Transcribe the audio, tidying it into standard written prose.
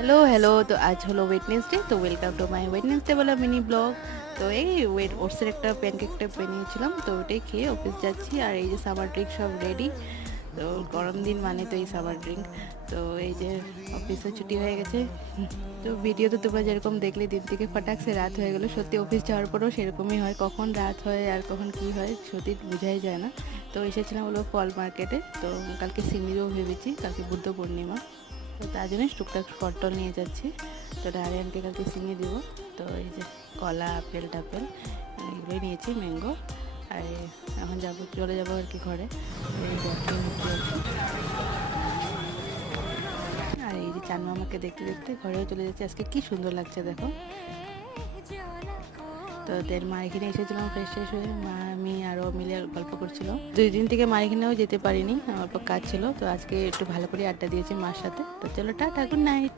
Hello hello, তো আজ হলো ওয়েডনেসডে, তো ওয়েলকাম টু মাই ওয়েডনেসডে বলা মিনি ব্লগ। তো এই ওটসের একটা প্যানকেকটা বানিয়েছিলাম, তো ওটাই খেয়ে অফিস যাচ্ছি। আর এই যে সামার ড্রিঙ্ক সব রেডি। তো গরম দিন মানে তো এই সামার ড্রিঙ্ক। তো এই যে অফিসে ছুটি হয়ে গেছে। তো ভিডিও তো তোমরা যেরকম দেখলে, দিন থেকে ফটাকসে রাত হয়ে গেলো। সত্যি অফিস যাওয়ার পরেও সেরকমই হয়, কখন রাত হয় আর কখন কি হয় সত্যি বোঝাই যায় না। তো এসেছিলাম হলো ফল মার্কেটে। তো কালকে সিমিরও ভেবেছি, কালকে বুদ্ধ পূর্ণিমা, তো তার জন্য টুকটাক ফল টল নিয়ে যাচ্ছি। তো ডারিয়ানকে কালকে সিমি দিব। তো এই যে কলা, আপেল টাপেল এগুলোই নিয়েছি, ম্যাঙ্গো। আর এখন চলে যাবো আর কি ঘরে। এই যে আর কি নিতে যাচ্ছি। আর এই যে চান মামাকে দেখতে দেখতে ঘরেও চলে যাচ্ছে। আজকে কি সুন্দর লাগছে দেখো। তো দেন মা এখানে এসেছিলাম ফ্রেশ ফ্রেশ হয়ে, মা আমি আরও মিলে গল্প করছিল। 2 দিন থেকে মা এখানেও যেতে পারিনি, আমার কাজ ছিল। তো আজকে একটু ভালো করে আড্ডা দিয়েছি মার সাথে। তো চলো টাটা, গুড নাইট।